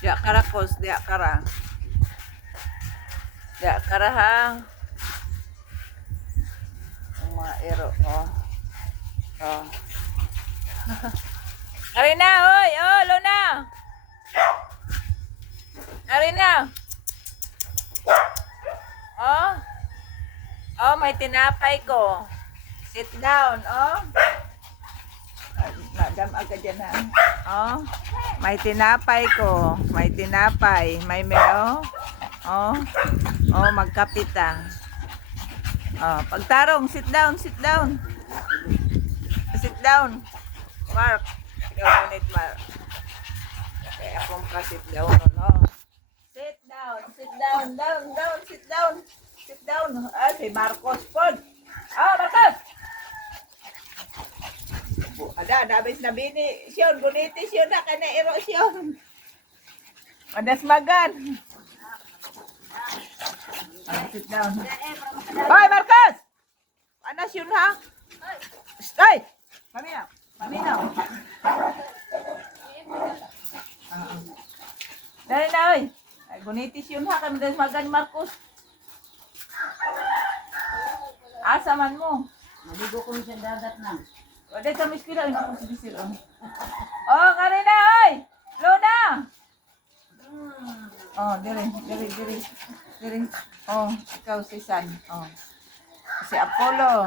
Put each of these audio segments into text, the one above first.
Diya kara kos, diya kara. Diya kara ha. Ang mga ero, oh. Oh. Arina, oy, oh, Luna. Arina. Oh. Oh, may tinapay ko. Sit down, oh. Nadam agad dyan ha. Oh. May tinapay ko. May tinapay. May meo. Oh. Oh, magkapit ah. Oh, pagtarong, sit down, sit down. Sit down. Mark. Ikaw unit, Mark. Kaya akong ka-sit down, no? Sit down, down, sit down. Sit down. Ah, si Marcos pod. Ah, Marcos! Ada, nabis na bini. Siyon, guniti siyon na. Kaya ero siyon. Madas magan. Ah, sit down. Hoy, Marcos! Ano siyon ha? Ay! Paminaw. Paminaw. Dali na, oy. Ay, guniti siyon ha. Kaya madas magan, Marcos. Asa man mo? Maligo ko sa dagat na. Wala sa miskila. Hindi ko sibisir. Oh, Karina, oy! Luna! Oh, diri. Oh, ikaw si San. Oh. Si Apollo.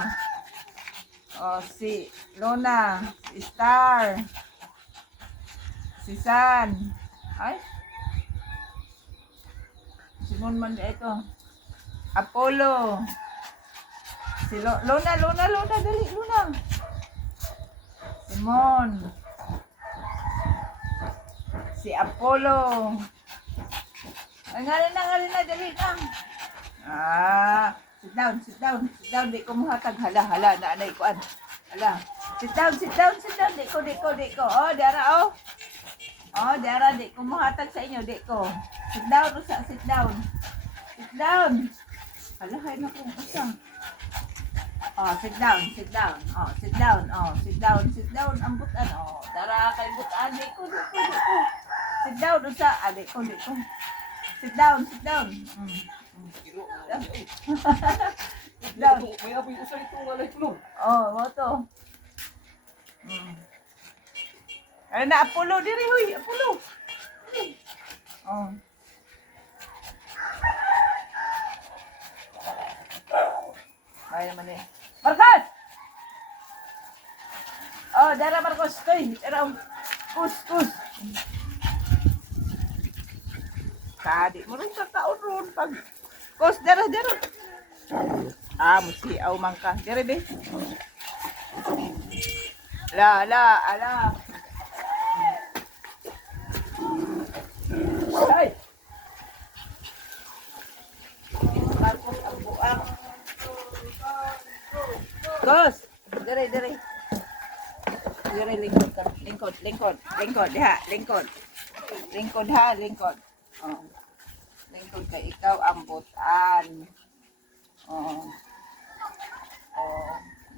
Oh, si Luna. Si Star. Si San. Ay. Si Monman ito. Apollo. Si Luna, dali, Luna. Simon. Si Apollo. Ay, ngalin na, dali lang. Ah, sit down. Di ko muhatag. Hala, naanay ko an. Hala. Sit down. Di ko. Oh, dara, oh. Oh, dara, di ko muhatag sa inyo, di ko. Sit down, usa, sit down. Hala, hay na kung usa. Oh, sit down. Oh, sit down. Ang butan. Oh, dara kay butan. Di ko. Sit down, usa. Di ko. Sit down. Sit down. May apoy usa ito nga tulog. Oh, mo to. Ay na, Apollo diri, huy. Apollo. Oh. Ay naman eh. Marcos! Oh, dara Marcos. Koy, dara. Kus. Kadi mo rin sa taon ron. Pag... Kus, dara. Ah, musiaw man ka. Dara, be. Ala. Ay! Marcos, ang buang. Kus! Dara. Dara, lingkod ka. Lingkod, diha. Lingkod ha. Oh. Lingkod ka. Ikaw ang butan. Oh.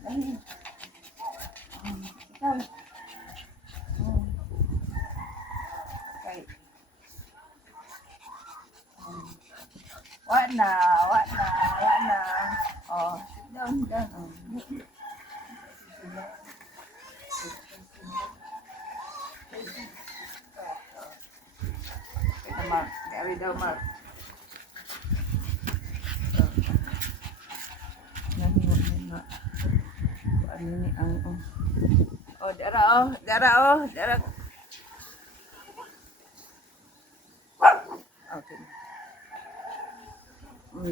Ay. Ikaw. Okay. What na. Oh, sit down. Oh. Mark, dari daw Mark. Naniwag. Ano ni ang oh, dara. Okay.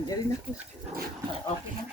Dari na ko. Okay na.